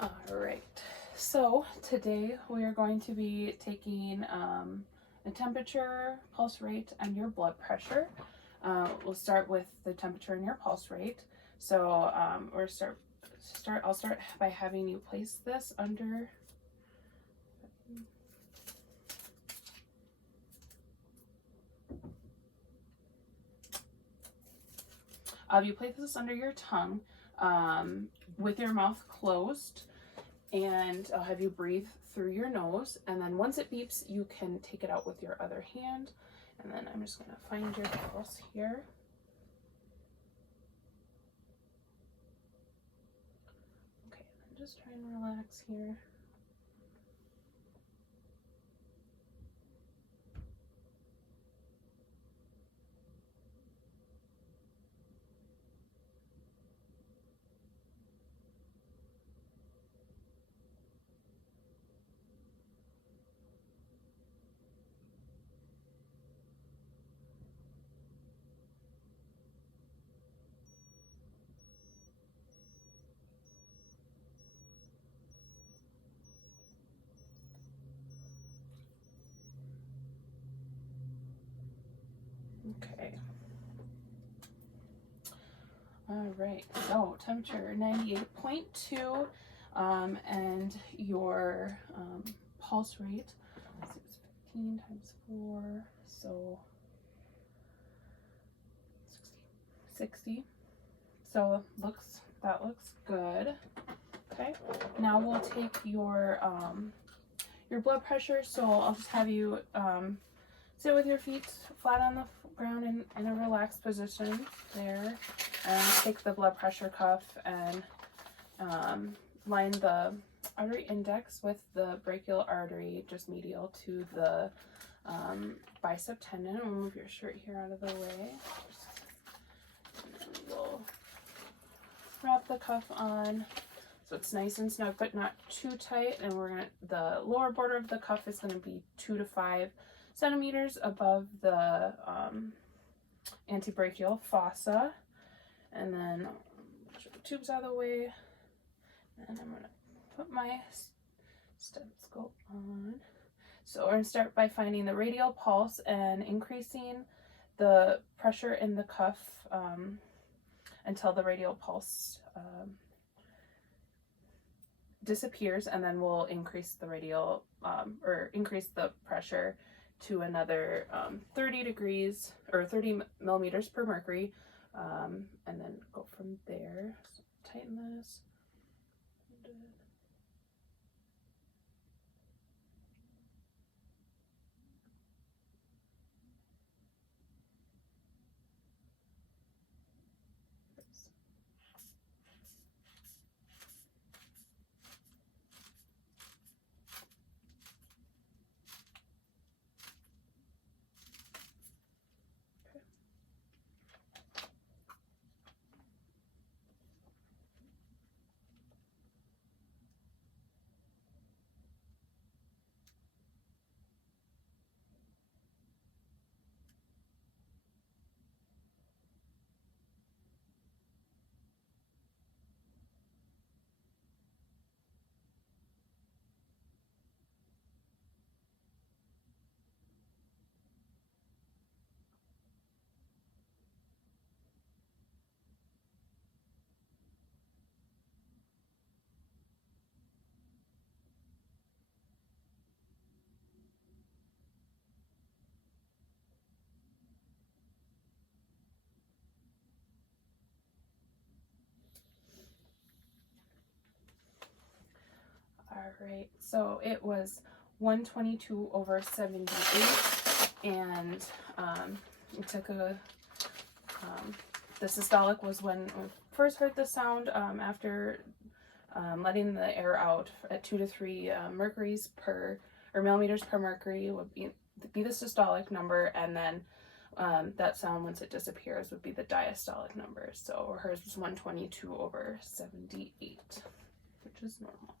All right, so today we are going to be taking a temperature, pulse rate, and your blood pressure. We'll start with the temperature and your pulse rate. So I'll start by having you place this under. You place this under your tongue with your mouth closed, and I'll have you breathe through your nose, and then once it beeps you can take it out with your other hand. And then I'm just going to find your pulse here. Okay, and just try and relax here. Okay. All right, so temperature 98.2, and your pulse rate, let's see, it's 15 times 4, so 60. So that looks good. Okay, now we'll take your blood pressure. So I'll just have you sit with your feet flat on the ground in a relaxed position there, and take the blood pressure cuff and line the artery index with the brachial artery just medial to the bicep tendon. We'll move your shirt here out of the way. And then we'll wrap the cuff on so it's nice and snug but not too tight, and the lower border of the cuff is going to be 2 to 5 centimeters above the antebrachial fossa. And then push the tubes out of the way, and I'm going to put my stethoscope on. So we're going to start by finding the radial pulse and increasing the pressure in the cuff until the radial pulse disappears, and then we'll increase the radial increase the pressure to another 30 degrees or 30 millimeters per mercury, and then go from there. So tighten this. All right, so it was 122/78, and we took the systolic was when we first heard the sound after letting the air out at 2 to 3 mercuries per, or millimeters per mercury would be the systolic number, and then that sound once it disappears would be the diastolic number. So hers was 122/78, which is normal.